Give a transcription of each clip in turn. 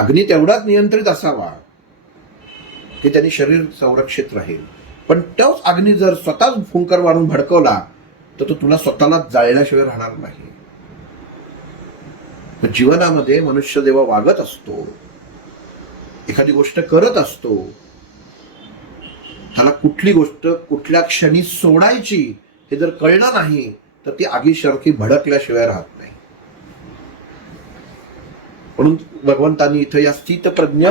अग्नी तेवढाच नियंत्रित असावा की त्याने शरीर संरक्षित राहील. पण तोच अग्नी जर स्वतःच फुंकर मारून भडकवला तर तो तुला स्वतःला जाळल्याशिवाय राहणार नाही. जीवनामध्ये मनुष्य जेव्हा वागत असतो एखादी गोष्ट करत असतो त्याला कुठली गोष्ट कुठल्या क्षणी सोडायची हे जर कळलं नाही तर ती आगीसारखी भडकल्याशिवाय राहत नाही. म्हणून भगवंतांनी इथं या स्थितप्रज्ञ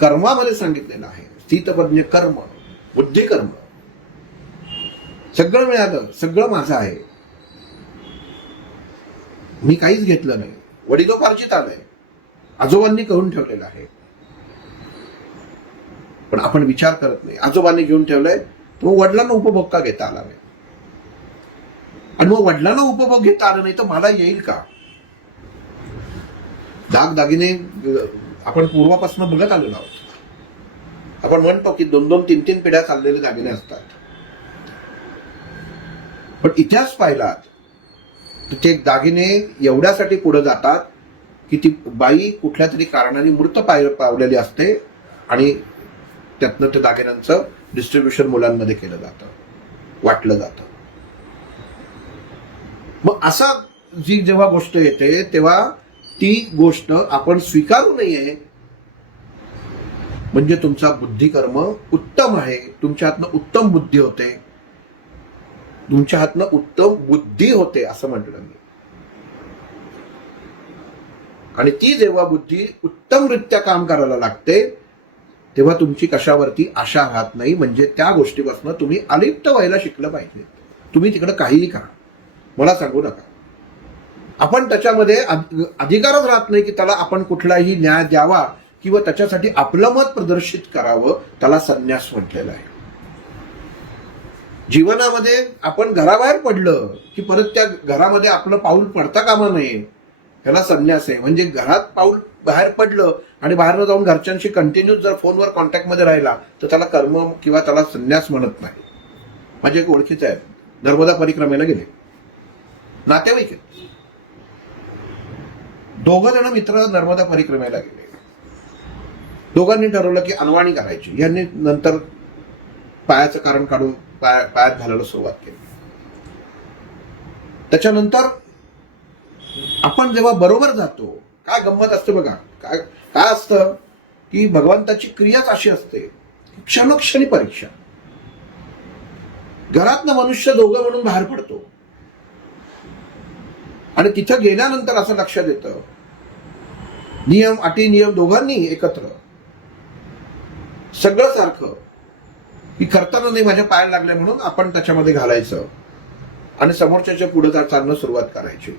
कर्मामध्ये सांगितलेलं आहे. स्थितप्रज्ञ कर्म बुद्धिकर्म सगळं मिळालं सगळं माझं आहे. मी काहीच घेतलं नाही. वडिलोपार्जित आलंय आजोबांनी करून ठेवलेलं आहे. पण आपण विचार करत नाही. आजोबांनी घेऊन ठेवलंय तर मग वडिलांना उपभोग का घेता आला नाही? आणि मग वडिलांना उपभोग घेता आला नाही तर मला येईल का? दागदागिने आपण पूर्वापासून बघत आलेलो आहोत. आपण म्हणतो की दोन दोन तीन तीन पिढ्या चाललेले दागिने असतात. पण इतिहास पाहिलात तर ते दागिने एवढ्यासाठी पुढे जातात की ती बाई कुठल्या तरी कारणाने मृत पाय पावलेली असते आणि त्यातनं त्या दागिन्यांचं डिस्ट्रीब्युशन मुलांमध्ये केलं जातं वाटलं जातं. मग असा जी जेव्हा गोष्ट येते तेव्हा ती गोष्ट आपण स्वीकारू नये. म्हणजे तुमचा बुद्धिकर्म उत्तम आहे. तुमच्या हातनं उत्तम बुद्धी होते. तुमच्या हातनं उत्तम बुद्धी होते असं म्हटलं मी. आणि ती जेव्हा बुद्धी उत्तमरित्या काम करायला लागते तेव्हा तुमची कशावरती आशा राहत नाही. म्हणजे त्या गोष्टीपासून तुम्ही अलिप्त व्हायला शिकलं पाहिजे. तुम्ही तिकडं काहीही करा. मला सांगू नका. आपण त्याच्यामध्ये अधिकारच राहत नाही की त्याला आपण कुठलाही न्याय द्यावा किंवा त्याच्यासाठी आपलं मत प्रदर्शित करावं त्याला संन्यास म्हटलेला आहे. जीवनामध्ये आपण घराबाहेर पडलं की परत त्या घरामध्ये आपलं पाऊल पडता कामा नये त्याला संन्यास आहे. म्हणजे घरात पाऊल बाहेर पडलं आणि बाहेरनं जाऊन घरच्यांशी कंटिन्यू जर फोनवर कॉन्टॅक्टमध्ये राहिला तर त्याला कर्म किंवा त्याला संन्यास म्हणत नाही. माझे एक ओळखीचे आहेत नर्मदा परिक्रमेला गेले. नातेवाईक आहेत. दोघं जण मित्र नर्मदा परिक्रमेला गेले. दोघांनी ठरवलं की अनवाणी करायची. यांनी नंतर पायाचं कारण काढून पाय पायात घालायला सुरुवात केली. त्याच्यानंतर आपण जेव्हा बरोबर जातो काय गंमत असते बघा. काय काय असतं की भगवंताची क्रियाच अशी असते क्षणोक्षणी परीक्षा. घरातनं मनुष्य दोघं म्हणून बाहेर पडतो. आणि तिथं गेल्यानंतर असं लक्षात येतं. नियम अटी नियम दोघांनी एकत्र. सगळं सारखं. की करताना नाही माझ्या पायाला लागले म्हणून आपण त्याच्यामध्ये घालायचं. आणि समोरच्याच्या पुढे चालणं सुरुवात करायची.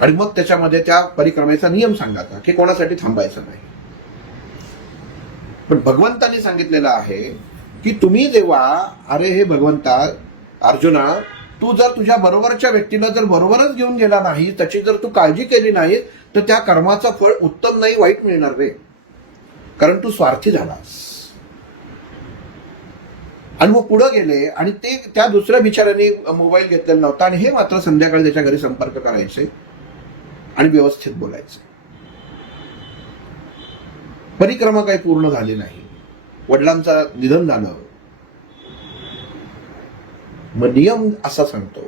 आणि मग त्याच्यामध्ये त्या परिक्रमेचा नियम सांगायचा की कोणासाठी थांबायचं नाही. पण भगवंतांनी सांगितलेलं आहे की तुम्ही जेव्हा अरे हे भगवंता अर्जुना तू जर तुझ्या बरोबरच्या व्यक्तीला जर बरोबरच घेऊन गेला नाही त्याची जर तू काळजी केली नाही तर त्या कर्माचं फळ उत्तम नाही वाईट मिळणार रे. कारण तू स्वार्थी झालास. आणि मग पुढे गेले आणि ते त्या दुसऱ्या बिचाऱ्याने मोबाईल घेतलेला नव्हता आणि हे मात्र संध्याकाळी त्याच्या घरी संपर्क करायचे आणि व्यवस्थित बोलायचे. परिक्रमा काही पूर्ण झाली नाही. वडिलांचा निधन झालं. मग नियम असा सांगतो.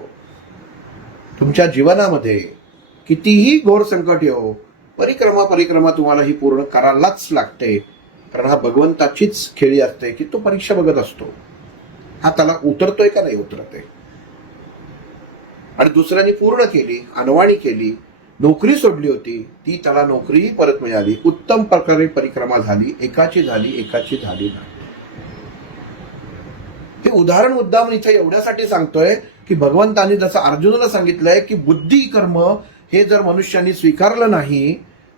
तुमच्या जीवनामध्ये कितीही घोर संकट येऊ परिक्रमा परिक्रमा तुम्हाला ही पूर्ण करायलाच लागते. कारण हा भगवंताचीच खेळी असते की तो परीक्षा बघत असतो. हा त्याला उतरतोय का नाही उतरते आणि दुसऱ्याने पूर्ण केली अनवाणी केली नोकरी सोडली होती ती त्याला नोकरीही परत मिळाली. उत्तम प्रकारे परिक्रमा झाली एकाची झाली एकाची झाली नाही. उदाहरण मुद्दाम इथे एवढ्यासाठी सांगतोय की भगवंतानी जसं अर्जुनाला सांगितलंय की बुद्धी कर्म हे जर मनुष्यानी स्वीकारलं नाही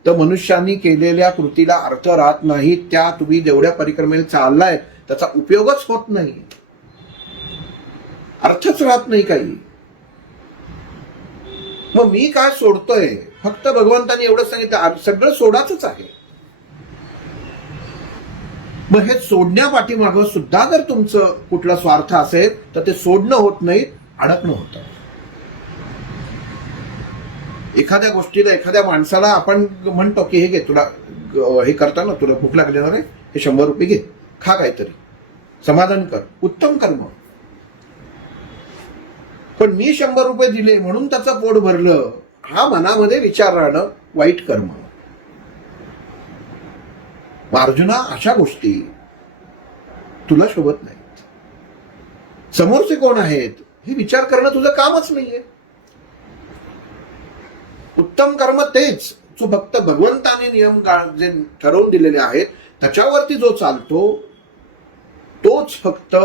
तर मनुष्यानी केलेल्या कृतीला अर्थ राहत नाही त्या तुम्ही जेवढ्या परिक्रमेला चाललाय त्याचा उपयोगच होत नाही. अर्थच राहत नाही काही. मग मी काय सोडतोय? फक्त भगवंतानी एवढं सांगितलं सगळं सोडाच आहे. मग हे सोडण्या पाठीमागं सुद्धा जर तुमचं कुठला स्वार्थ असेल तर ते सोडणं होत नाही अडकणं होतं. एखाद्या गोष्टीला एखाद्या माणसाला आपण म्हणतो की हे घे तुला हे करताना तुला भूक लागली ना रे हे शंभर रुपये घे खा काहीतरी. समाधान कर उत्तम कर्म. पण मी शंभर रुपये दिले म्हणून त्याचं पोट भरलं हा मनामध्ये विचार राहणं वाईट कर्म. अर्जुना अशा गोष्टी तुला शोभत नाहीत. समोरचे कोण आहेत हे विचार करणं तुझं कामच नाहीये. उत्तम कर्म तेच. जो फक्त भगवंताने नियम जे ठरवून दिलेले आहेत त्याच्यावरती जो चालतो तोच फक्त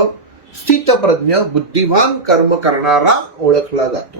स्थितप्रज्ञ बुद्धिवान कर्म करणारा ओळखला जातो.